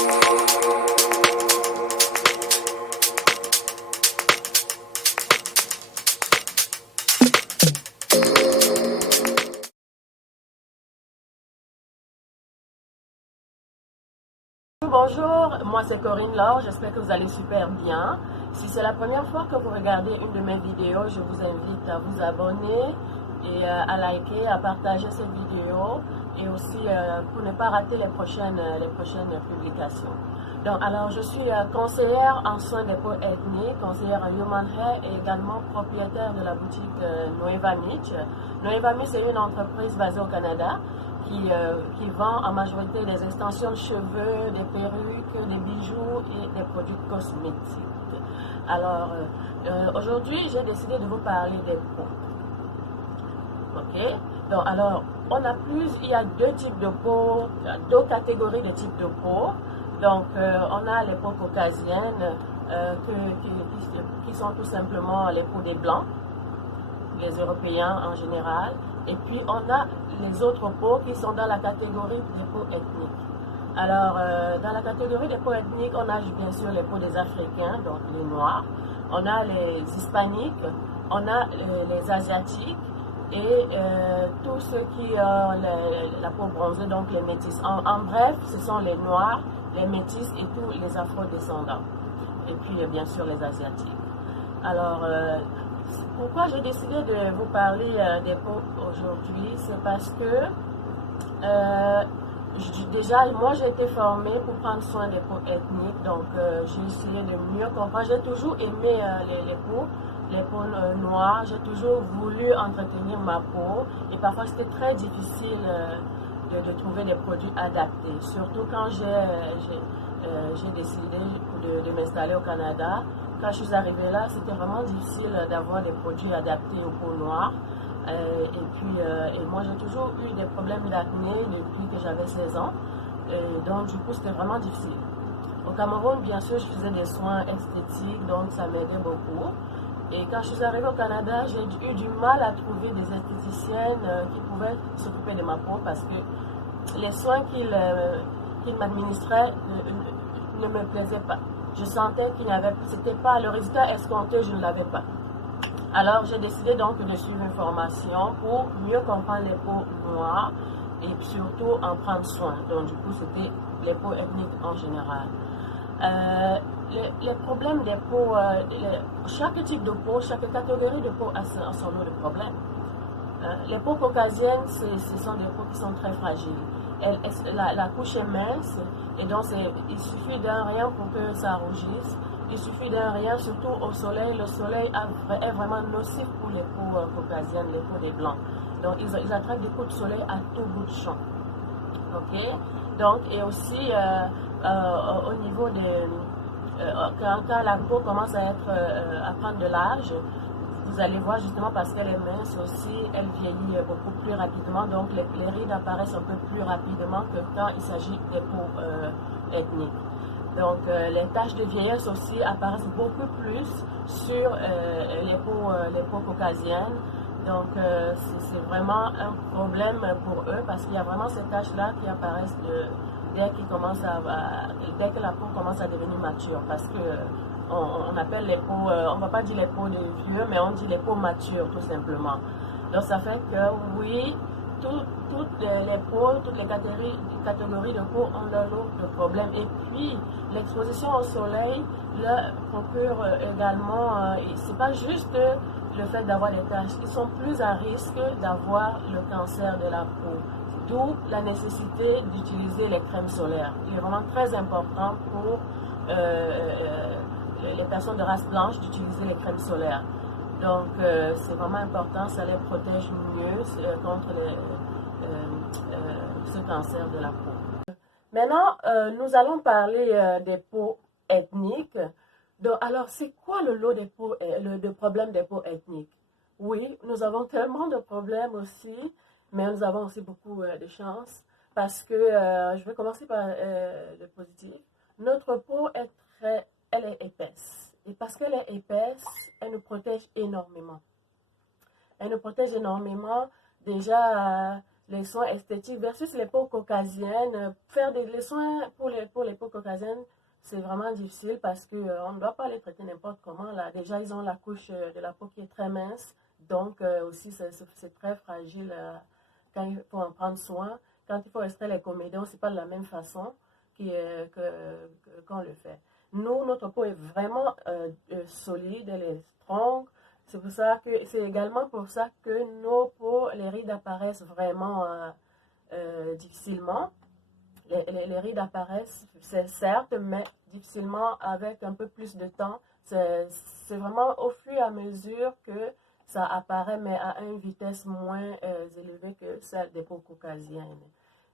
Bonjour, moi c'est Corinne Laure, j'espère que vous allez super bien. Si c'est la première fois que vous regardez une de mes vidéos, je vous invite à vous abonner et à liker, à partager cette vidéo et aussi pour ne pas rater les prochaines publications. Donc, alors, je suis conseillère en soins des peaux ethniques, conseillère en Human Hair et également propriétaire de la boutique Nueva Mitch. Nueva Mitch, c'est une entreprise basée au Canada qui vend en majorité des extensions de cheveux, des perruques, des bijoux et des produits cosmétiques. Alors, aujourd'hui, j'ai décidé de vous parler des peaux. Ok? Donc, alors, il y a deux types de peau, deux catégories de types de peau. Donc, on a les peaux caucasiennes qui sont tout simplement les peaux des Blancs, les Européens en général. Et puis, on a les autres peaux qui sont dans la catégorie des peaux ethniques. Alors, dans la catégorie des peaux ethniques, on a bien sûr les peaux des Africains, donc les Noirs. On a les Hispaniques, on a les Asiatiques et tous ceux qui ont la peau bronzée, donc les métis. En bref, ce sont les Noirs, les métis et tous les afro-descendants. Et puis, bien sûr, les Asiatiques. Alors, pourquoi j'ai décidé de vous parler des peaux aujourd'hui? C'est parce que déjà, moi j'ai été formée pour prendre soin des peaux ethniques, donc j'ai essayé de mieux comprendre. J'ai toujours aimé les peaux noires, j'ai toujours voulu entretenir ma peau et parfois c'était très difficile de trouver des produits adaptés, surtout quand j'ai décidé de m'installer au Canada. Quand je suis arrivée là, c'était vraiment difficile d'avoir des produits adaptés aux peaux noires. Et moi, j'ai toujours eu des problèmes d'acné depuis que j'avais 16 ans. Donc, du coup, c'était vraiment difficile. Au Cameroun, bien sûr, je faisais des soins esthétiques, donc ça m'aidait beaucoup. Et quand je suis arrivée au Canada, j'ai eu du mal à trouver des esthéticiennes qui pouvaient s'occuper de ma peau parce que les soins qu'ils m'administraient ne me plaisaient pas. Je sentais c'était pas le résultat escompté, je ne l'avais pas. Alors, j'ai décidé donc de suivre une formation pour mieux comprendre les peaux noires et surtout en prendre soin. Donc, du coup, c'était les peaux ethniques en général. Les problèmes des peaux, chaque type de peau, chaque catégorie de peau a son lot de problèmes. Les peaux caucasiennes, ce sont des peaux qui sont très fragiles. La couche est mince et donc il suffit d'un rien pour que ça rougisse. Il suffit d'un rien, surtout au soleil. Le soleil est vraiment nocif pour les peaux caucasiennes, les peaux des blancs. Donc ils attrapent des coups de soleil à tout bout de champ. Ok? Donc, et aussi au niveau quand la peau commence à prendre de l'âge, vous allez voir justement parce qu'elle est mince aussi, elle vieillit beaucoup plus rapidement, donc les rides apparaissent un peu plus rapidement que quand il s'agit des peaux ethniques. Donc les taches de vieillesse aussi apparaissent beaucoup plus sur les peaux caucasiennes. Donc c'est vraiment un problème pour eux parce qu'il y a vraiment ces taches-là qui apparaissent dès que la peau commence à devenir mature. Parce que on appelle les peaux, on ne va pas dire les peaux de vieux, mais on dit les peaux matures tout simplement. Donc ça fait que oui, toutes les peaux, toutes les catégories de peau ont leur lot de problèmes. Et puis l'exposition au soleil leur procure également, c'est pas juste le fait d'avoir des taches, ils sont plus à risque d'avoir le cancer de la peau. D'où la nécessité d'utiliser les crèmes solaires. Il est vraiment très important pour les personnes de race blanche d'utiliser les crèmes solaires. Donc, c'est vraiment important, ça les protège mieux contre ce cancer de la peau. Maintenant, nous allons parler des peaux ethniques. Donc, alors, c'est quoi le lot des peaux, le problème des peaux ethniques? Oui, nous avons tellement de problèmes aussi, mais nous avons aussi beaucoup de chance parce que, je vais commencer par le positif. Notre peau elle est épaisse. Et parce qu'elle est épaisse, elle nous protège énormément. Elle nous protège énormément. Déjà, les soins esthétiques versus les peaux caucasiennes. Faire les soins pour les peaux caucasiennes, c'est vraiment difficile parce que on ne doit pas les traiter n'importe comment. Là. Déjà, ils ont la couche de la peau qui est très mince. Donc, aussi, c'est très fragile quand il faut en prendre soin. Quand il faut extraire les comédons, c'est pas de la même façon qu'on le fait. Nous, notre peau est vraiment solide, elle est strong. C'est pour ça que c'est également pour ça que nos peaux, les rides apparaissent vraiment difficilement. Les rides apparaissent, c'est certes, mais difficilement avec un peu plus de temps. C'est vraiment au fur et à mesure que ça apparaît, mais à une vitesse moins élevée que celle des peaux caucasiennes.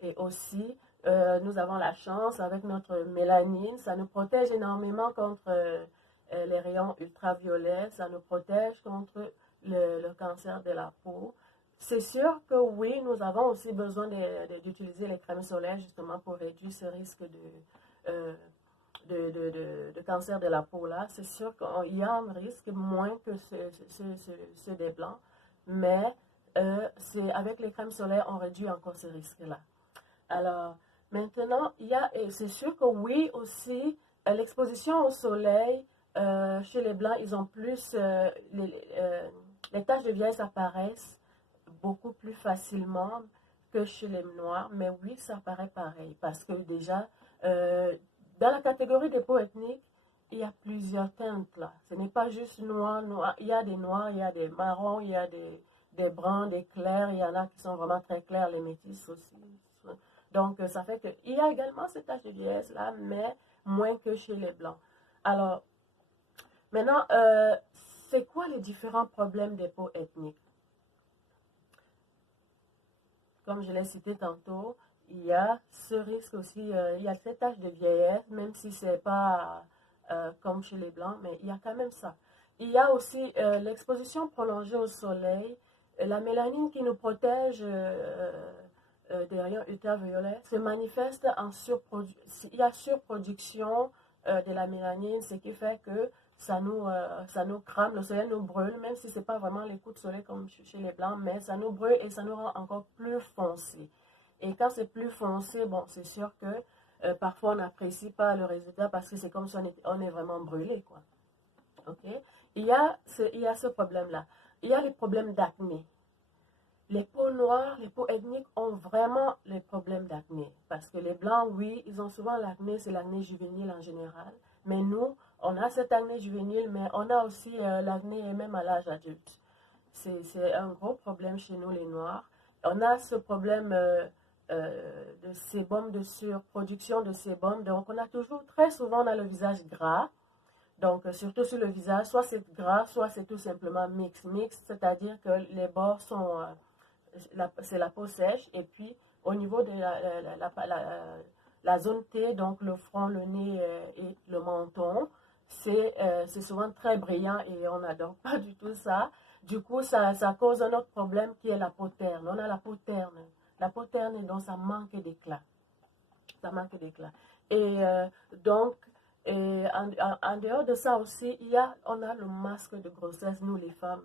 Et aussi, nous avons la chance avec notre mélanine, ça nous protège énormément contre les rayons ultraviolets, ça nous protège contre le cancer de la peau. C'est sûr que oui, nous avons aussi besoin d'utiliser les crèmes solaires justement pour réduire ce risque de cancer de la peau là. C'est sûr qu'il y a un risque moins que ceux des blancs, mais avec les crèmes solaires, on réduit encore ce risque-là. Alors, maintenant, c'est sûr que oui aussi, l'exposition au soleil, chez les blancs, ils ont plus, les taches de vieillesse apparaissent beaucoup plus facilement que chez les noirs, mais oui, ça paraît pareil, parce que déjà, dans la catégorie des peaux ethniques, il y a plusieurs teintes là. Ce n'est pas juste noir, noir. Il y a des noirs, il y a des marrons, il y a des bruns, des clairs, il y en a qui sont vraiment très clairs, les métis aussi. Donc, ça fait qu'il y a également cette tache de vieillesse là, mais moins que chez les blancs. Alors, maintenant, c'est quoi les différents problèmes des peaux ethniques? Comme je l'ai cité tantôt, il y a ce risque aussi, il y a cette tache de vieillesse, même si ce n'est pas comme chez les blancs, mais il y a quand même ça. Il y a aussi l'exposition prolongée au soleil, la mélanine qui nous protège des rayons ultraviolets se manifeste en surproduction. Il y a surproduction de la mélanine, ce qui fait que ça nous crame, le soleil nous brûle, même si ce n'est pas vraiment les coups de soleil comme chez les blancs, mais ça nous brûle et ça nous rend encore plus foncé. Et quand c'est plus foncé, bon, c'est sûr que parfois on n'apprécie pas le résultat parce que c'est comme si on est vraiment brûlé, quoi. Ok? Il y a ce problème-là. Il y a les problèmes d'acné. Les peaux noires, les peaux ethniques ont vraiment les problèmes d'acné. Parce que les blancs, oui, ils ont souvent l'acné, c'est l'acné juvénile en général. Mais nous, on a cette acné juvénile, mais on a aussi l'acné même à l'âge adulte. C'est un gros problème chez nous, les noirs. On a ce problème de sébum, de surproduction de sébum. Donc, on a toujours, très souvent, on a le visage gras. Donc, surtout sur le visage, soit c'est gras, soit c'est tout simplement mix. Mix, c'est-à-dire que les bords sont... c'est la peau sèche. Et puis, au niveau de la zone T, donc le front, le nez et le menton, c'est souvent très brillant et on n'adore pas du tout ça. Du coup, ça cause un autre problème qui est la peau terne. On a la peau terne. La peau terne, et donc ça manque d'éclat. Ça manque d'éclat. Et donc, en dehors de ça aussi, on a le masque de grossesse, nous les femmes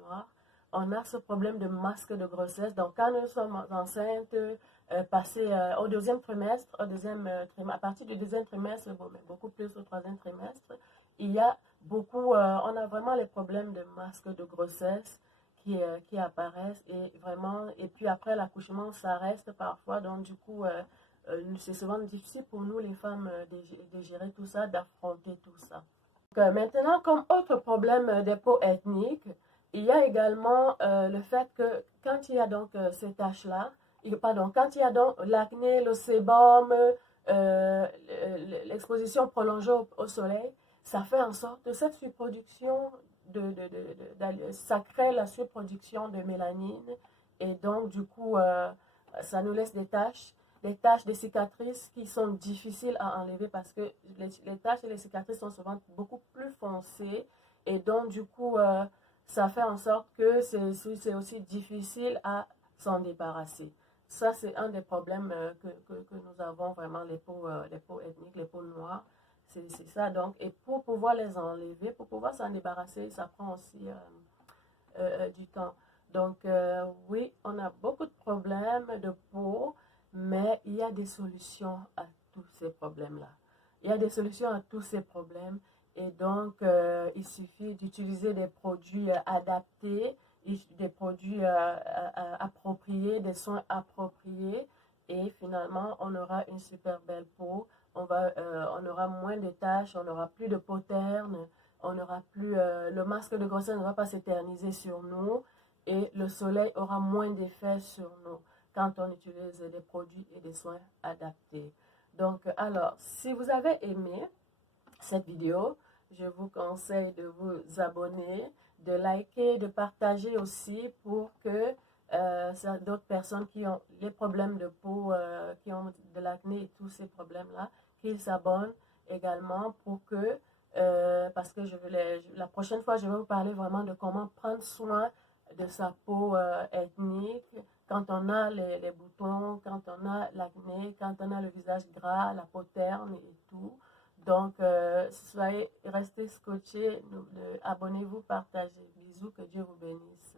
noires. On a ce problème de masque de grossesse. Donc, quand nous sommes enceintes, passé au deuxième trimestre, à partir du deuxième trimestre, bon, mais beaucoup plus au troisième trimestre, il y a beaucoup, on a vraiment les problèmes de masque de grossesse qui apparaissent et puis après l'accouchement, ça reste parfois. Donc, du coup, c'est souvent difficile pour nous, les femmes, de gérer tout ça, d'affronter tout ça. Donc, maintenant, comme autre problème des peaux ethniques, il y a également le fait que quand il y a donc ces taches-là, quand il y a donc l'acné, le sébum, l'exposition prolongée au soleil, ça fait en sorte que cette surproduction, ça crée la surproduction de mélanine et donc du coup, ça nous laisse des taches, des cicatrices qui sont difficiles à enlever parce que les taches et les cicatrices sont souvent beaucoup plus foncées et donc du coup, ça fait en sorte que c'est aussi difficile à s'en débarrasser. Ça, c'est un des problèmes que nous avons vraiment, les peaux ethniques, les peaux noires. C'est ça. Donc, et pour pouvoir les enlever, pour pouvoir s'en débarrasser, ça prend aussi du temps. Donc, oui, on a beaucoup de problèmes de peau, mais il y a des solutions à tous ces problèmes-là. Il y a des solutions à tous ces problèmes et donc, il suffit d'utiliser des produits adaptés, des produits appropriés, des soins appropriés et finalement, on aura une super belle peau. On aura moins de taches, on n'aura plus de peau terne, on n'aura plus, le masque de grossesse ne va pas s'éterniser sur nous et le soleil aura moins d'effet sur nous quand on utilise des produits et des soins adaptés. Donc, alors, si vous avez aimé cette vidéo, je vous conseille de vous abonner, de liker, de partager aussi pour que d'autres personnes qui ont les problèmes de peau, qui ont de l'acné et tous ces problèmes-là, qu'ils s'abonnent également pour que, parce que la prochaine fois, je vais vous parler vraiment de comment prendre soin de sa peau ethnique, quand on a les boutons, quand on a l'acné, quand on a le visage gras, la peau terne et tout. Donc, restez scotchés, abonnez-vous, partagez. Bisous, que Dieu vous bénisse.